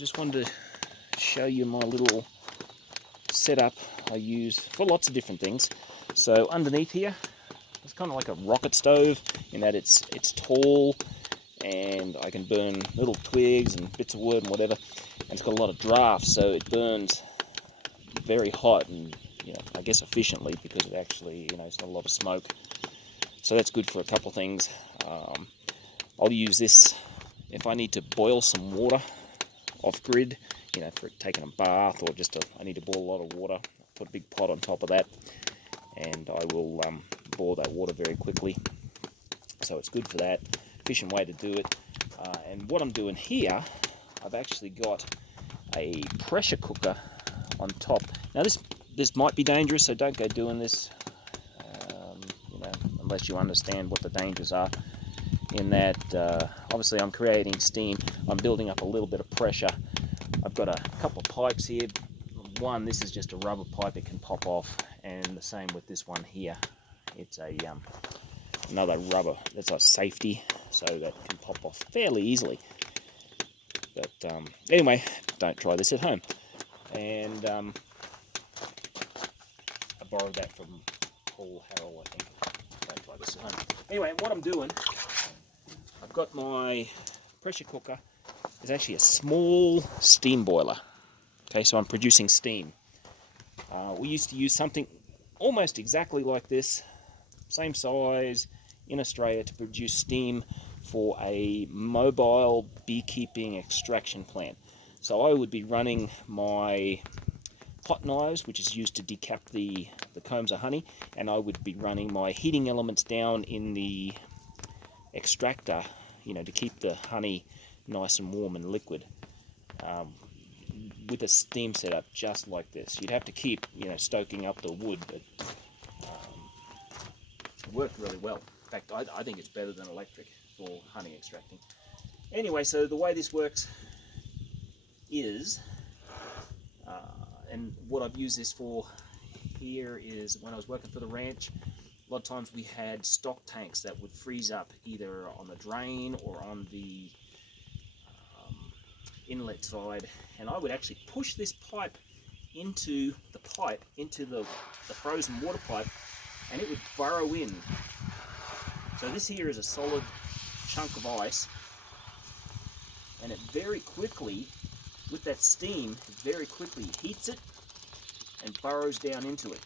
just wanted to show you my little setup I use for lots of different things. So underneath here, it's kind of like a rocket stove in that it's tall, and I can burn little twigs and bits of wood and whatever, and it's got a lot of draft, so it burns very hot and, you know, I guess efficiently, because it actually, you know, it's not a lot of smoke. So that's good for a couple of things. I'll use this if I need to boil some water off grid, you know, for taking a bath, or just I need to boil a lot of water. Put a big pot on top of that, and I will boil that water very quickly. So it's good for that. Efficient way to do it. And what I'm doing here, I've actually got a pressure cooker on top. Now this might be dangerous, so don't go doing this, you know, unless you understand what the dangers are. In that, obviously I'm creating steam, I'm building up a little bit of pressure. I've got a couple of pipes here. One, this is just a rubber pipe, it can pop off, and the same with this one here. It's a another rubber, that's a safety, so that can pop off fairly easily. But anyway, don't try this at home. And I borrowed that from Paul Harrell, I think. Don't try this at home. Anyway, what I'm doing, I've got my pressure cooker. It's actually a small steam boiler. Okay, so I'm producing steam. We used to use something almost exactly like this, same size, in Australia, to produce steam for a mobile beekeeping extraction plant. So I would be running my hot knives, which is used to decap the combs of honey, and I would be running my heating elements down in the extractor, you know, to keep the honey nice and warm and liquid, with a steam setup just like this. You'd have to keep, you know, stoking up the wood, but it worked really well. In fact, I think it's better than electric for honey extracting. Anyway, so the way this works is, and what I've used this for here is when I was working for the ranch, a lot of times we had stock tanks that would freeze up either on the drain or on the inlet side, and I would actually push this pipe into the frozen water pipe, and it would burrow in. So this here is a solid chunk of ice, and it very quickly, with that steam, it very quickly heats it and burrows down into it.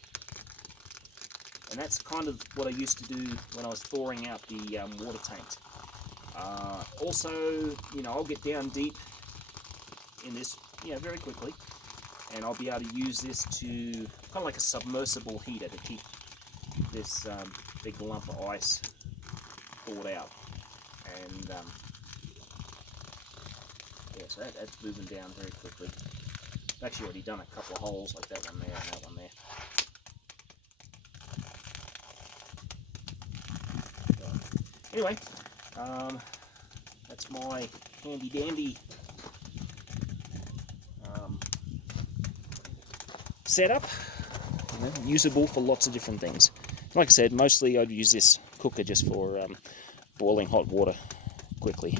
And that's kind of what I used to do when I was thawing out the water tanks. Also, you know, I'll get down deep in this, you know, very quickly, and I'll be able to use this to kind of like a submersible heater to keep this big lump of ice thawed out. And yeah, so that's moving down very quickly. I've actually already done a couple of holes, like that one there and that one there. Anyway, that's my handy dandy setup, you know, usable for lots of different things. Like I said, mostly I'd use this cooker just for boiling hot water quickly.